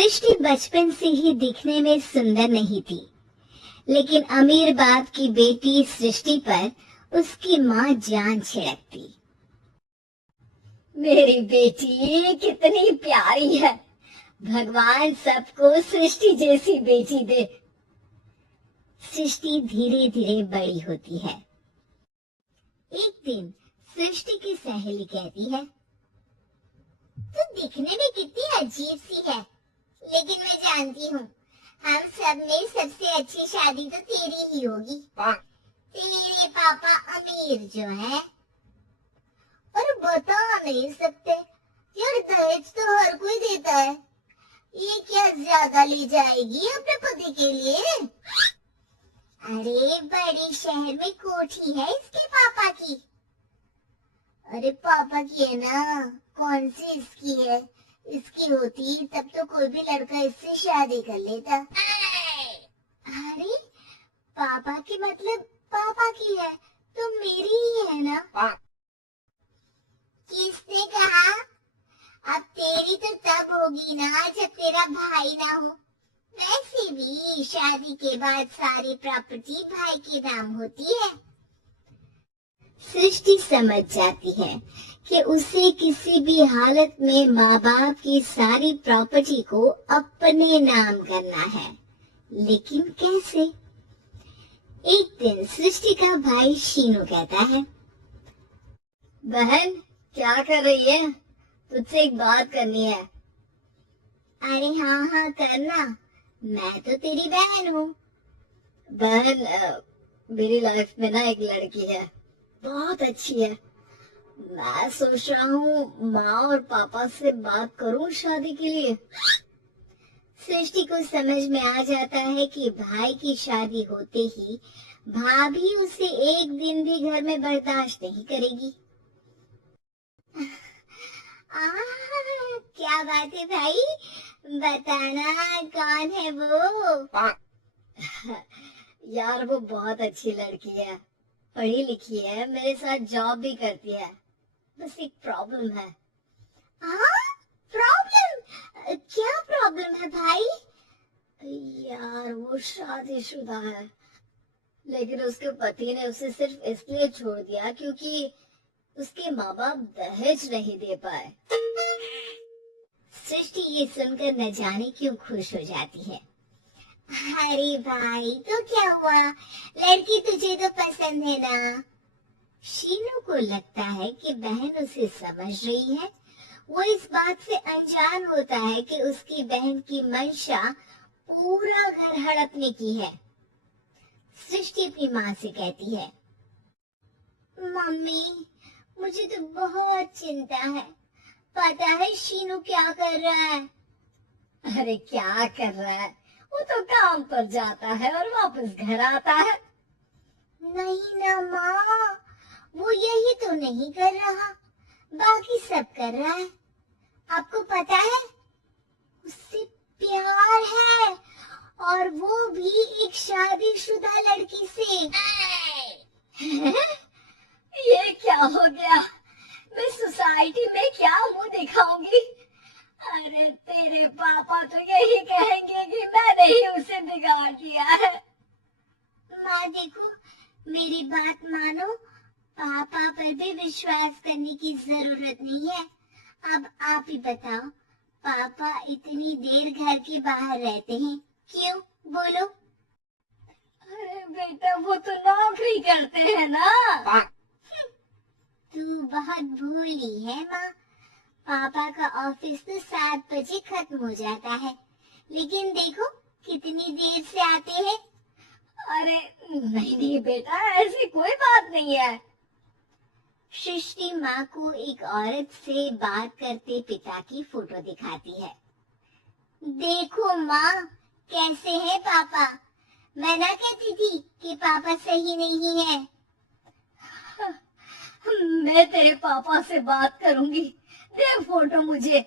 सृष्टि बचपन से ही दिखने में सुंदर नहीं थी, लेकिन अमीर बाप की बेटी सृष्टि पर उसकी माँ जान छिड़कती। मेरी बेटी कितनी प्यारी है, भगवान सबको सृष्टि जैसी बेटी दे। सृष्टि धीरे धीरे बड़ी होती है। एक दिन सृष्टि की सहेली कहती है, तू दिखने में कितनी अजीब सी है, लेकिन मैं जानती हूँ हम सब में सबसे अच्छी शादी तो तेरी ही होगी। तेरे पापा अमीर जो है। और बता नहीं सकते यार, दहेज तो हर कोई देता है, ये क्या ज्यादा ले जाएगी अपने पति के लिए? अरे बड़े शहर में कोठी है इसके पापा की। अरे पापा की है ना, कौन सी इसकी है? इसकी होती तब तो कोई भी लड़का इससे शादी कर लेता। अरे पापा की मतलब पापा की है तो मेरी ही है ना? किसने कहा? अब तेरी तो तब होगी ना जब तेरा भाई ना हो। वैसे भी शादी के बाद सारी प्रॉपर्टी भाई के नाम होती है। सृष्टि समझ जाती है कि उसे किसी भी हालत में माँ बाप की सारी प्रॉपर्टी को अपने नाम करना है, लेकिन कैसे? एक दिन सृष्टि का भाई शीनू कहता है, बहन क्या कर रही है? तुझसे एक बात करनी है। अरे हाँ हाँ करना, मैं तो तेरी बहन हूँ। बहन मेरी लाइफ में ना एक लड़की है, बहुत अच्छी है। मैं सोच रहा हूँ माँ और पापा से बात करूँ शादी के लिए। सृष्टि को समझ में आ जाता है कि भाई की शादी होते ही भाभी उसे एक दिन भी घर में बर्दाश्त नहीं करेगी। क्या बात है भाई, बताना कौन है वो? यार वो बहुत अच्छी लड़की है, पढ़ी लिखी है, मेरे साथ जॉब भी करती है। बस एक प्रॉब्लम है। प्रॉब्लम? क्या प्रॉब्लम है भाई? यार वो शादीशुदा है, लेकिन उसके पति ने उसे सिर्फ इसलिए छोड़ दिया क्योंकि उसके माँ बाप दहेज नहीं दे पाए। सृष्टि ये सुनकर न जाने क्यों खुश हो जाती है। अरे भाई तो क्या हुआ, लड़की तुझे तो पसंद है ना? शीनू को लगता है कि बहन उसे समझ रही है। वो इस बात से अनजान होता है कि उसकी बहन की मंशा पूरा घर हड़पने की है। सृष्टि अपनी माँ से कहती है, मम्मी मुझे तो बहुत चिंता है, पता है शीनू क्या कर रहा है? अरे क्या कर रहा है, वो तो काम पर जाता है और वापस घर आता है। नहीं ना माँ, वो यही तो नहीं कर रहा, बाकी सब कर रहा है। आपको पता है उससे प्यार है, और वो भी एक शादीशुदा लड़की से। ये क्या हो गया, मैं सोसाइटी में क्या मुंह दिखाऊंगी? अरे तेरे पापा तो यही कहेंगे कि मैंने ही उसे बिगाड़ दिया है। माँ देखो, मेरी बात मानो, पापा पर भी विश्वास करने की जरूरत नहीं है। अब आप ही बताओ, पापा इतनी देर घर के बाहर रहते हैं क्यों? बोलो। अरे बेटा वो तो नौकरी करते हैं ना। तू बहुत भोली है माँ, पापा का ऑफिस तो 7 बजे खत्म हो जाता है, लेकिन देखो कितनी देर से आते हैं। अरे नहीं नहीं बेटा, ऐसी कोई बात नहीं है। सृष्टि माँ को एक औरत से बात करते पिता की फोटो दिखाती है। देखो माँ, कैसे है पापा? मैं ना कहती थी कि पापा सही नहीं है। मैं तेरे पापा से बात करूंगी, दे फोटो मुझे।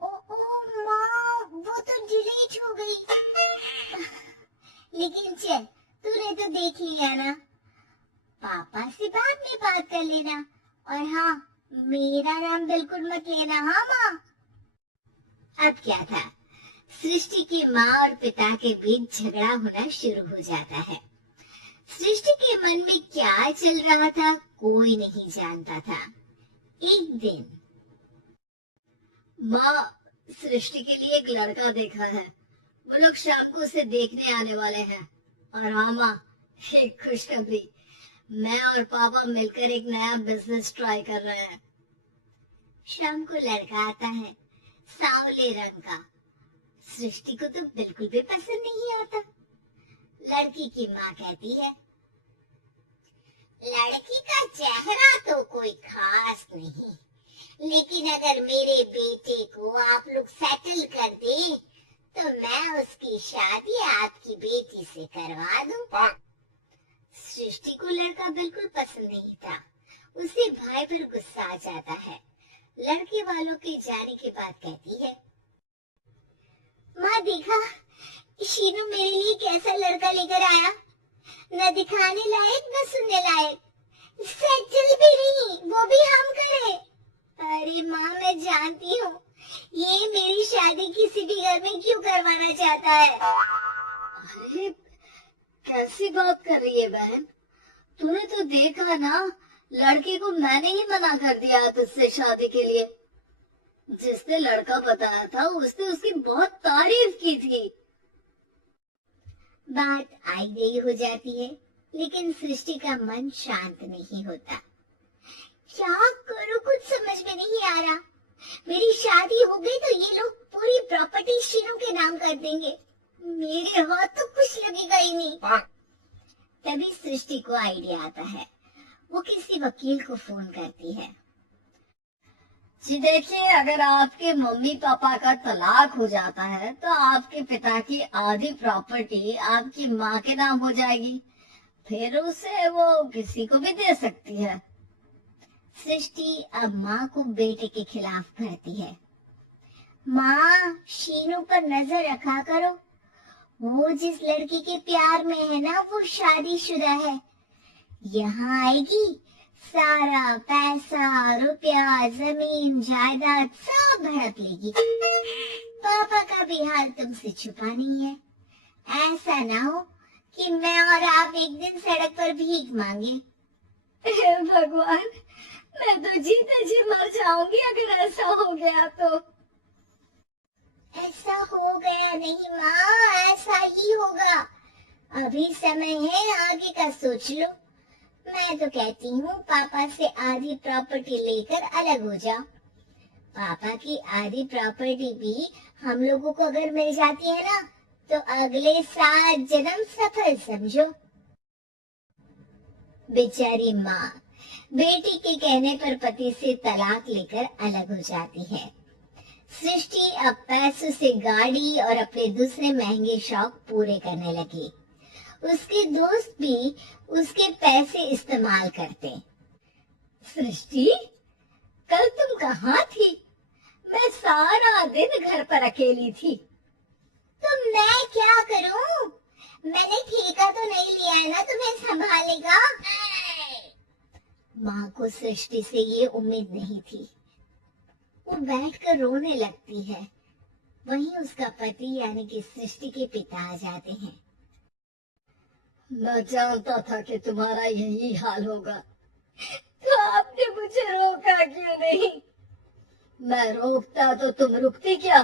ओ माँ, वो तो डिलीट हो गई। लेकिन चल, तूने तो देख लिया ना, पापा से बाद में बात कर लेना। और हाँ, मेरा नाम बिल्कुल मत लेना। हाँ माँ। अब क्या था, सृष्टि की माँ और पिता के बीच झगड़ा होना शुरू हो जाता है। सृष्टि के मन में क्या चल रहा था कोई नहीं जानता था। एक दिन माँ सृष्टि के लिए एक लड़का देखा है, वो लोग शाम को उसे देखने आने वाले हैं। और हाँ माँ, एक खुशखबरी, मैं और पापा मिलकर एक नया बिजनेस ट्राई कर रहे हैं। शाम को लड़का आता है, सांवले रंग का। सृष्टि को तो बिल्कुल भी पसंद नहीं आता। लड़की की माँ कहती है, लड़की का चेहरा तो कोई खास नहीं, लेकिन अगर मेरे बेटे को आप लोग सेटल कर दे तो मैं उसकी शादी आपकी बेटी से करवा दूं। सृष्टि को लड़का बिल्कुल पसंद नहीं था। उसे भाई पर गुस्सा आ जाता है। लड़के वालों के जाने के बाद कहती है, माँ देखा, शीनू मेरे लिए कैसा लड़का लेकर आया, न दिखाने लायक न सुनने लायक, सेटल भी नहीं, वो भी हम करे। अरे माँ, मैं जानती हूँ ये मेरी शादी किसी भी घर में क्यों करवाना चाहता है। अरे कैसी बात कर रही है बहन, तूने तो देखा ना, लड़के को मैंने ही मना कर दिया तुझसे शादी के लिए। जिसने लड़का बताया था उसने उसकी बहुत तारीफ की थी। बात आई गई हो जाती है, लेकिन सृष्टि का मन शांत नहीं होता। क्या करूं कुछ समझ में नहीं आ रहा। मेरी शादी हो गई तो ये लोग पूरी प्रॉपर्टी शीनू के नाम कर देंगे, मेरे हाथ तो कुछ लगेगा ही नहीं। तभी सृष्टि को आइडिया आता है। वो किसी वकील को फोन करती है। जी देखिए, अगर आपके मम्मी पापा का तलाक हो जाता है तो आपके पिता की आधी प्रॉपर्टी आपकी माँ के नाम हो जाएगी, फिर उसे वो किसी को भी दे सकती है। सृष्टि अब माँ को बेटे के खिलाफ करती है। माँ, शीनू पर नजर रखा करो, वो जिस लड़की के प्यार में है ना वो शादीशुदा है। यहाँ आएगी, सारा पैसा रुपया जमीन जायदाद सब हड़प लेगी। पापा का भी हाल तुमसे छुपा नहीं है। ऐसा ना हो कि मैं और आप एक दिन सड़क पर भीख मांगे। हे भगवान, मैं तो जीते जी मर जाऊंगी अगर ऐसा हो गया तो। ऐसा हो गया नहीं माँ, ऐसा ही होगा। अभी समय है, आगे का सोच लो। मैं तो कहती हूँ पापा से आधी प्रॉपर्टी लेकर अलग हो जाओ। पापा की आधी प्रॉपर्टी भी हम लोगों को अगर मिल जाती है ना तो अगले 7 जन्म सफल समझो। बेचारी माँ बेटी के कहने पर पति से तलाक लेकर अलग हो जाती है। सृष्टि अब पैसों से गाड़ी और अपने दूसरे महंगे शौक पूरे करने लगी। उसके दोस्त भी उसके पैसे इस्तेमाल करते। सृष्टि, कल तुम कहाँ थी? मैं सारा दिन घर पर अकेली थी। तो मैं क्या करूं? मैंने ठेका तो नहीं लिया है ना तुम्हें संभालने का। माँ को सृष्टि से ये उम्मीद नहीं थी। वो बैठकर रोने लगती है। वहीं उसका पति यानी कि सृष्टि के पिता आ जाते हैं। मैं जानता था कि तुम्हारा यही हाल होगा, तो आपने मुझे रोका क्यों नहीं? मैं रोकता तो तुम रुकती क्या?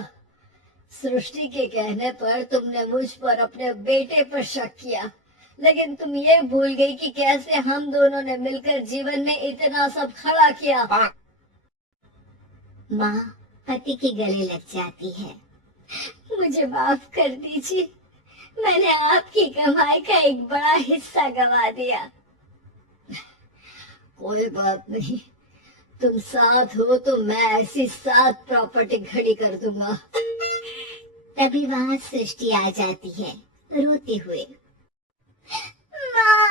सृष्टि के कहने पर तुमने मुझ पर अपने बेटे पर शक किया, लेकिन तुम ये भूल गई कि कैसे हम दोनों ने मिलकर जीवन में इतना सब खड़ा किया। माँ पति के गले लग जाती है। मुझे माफ कर दीजिए, मैंने आपकी कमाई का एक बड़ा हिस्सा गवा दिया। कोई बात नहीं, तुम साथ हो तो मैं ऐसी 7 प्रॉपर्टी खड़ी कर दूंगा। तभी वहाँ सृष्टि आ जाती है रोते हुए। माँ,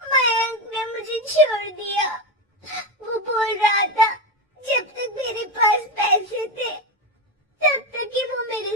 मयंक ने मुझे छोड़ दिया। वो बोल रहा था जब तक मेरे पास पैसे थे तब तक ही वो मेरे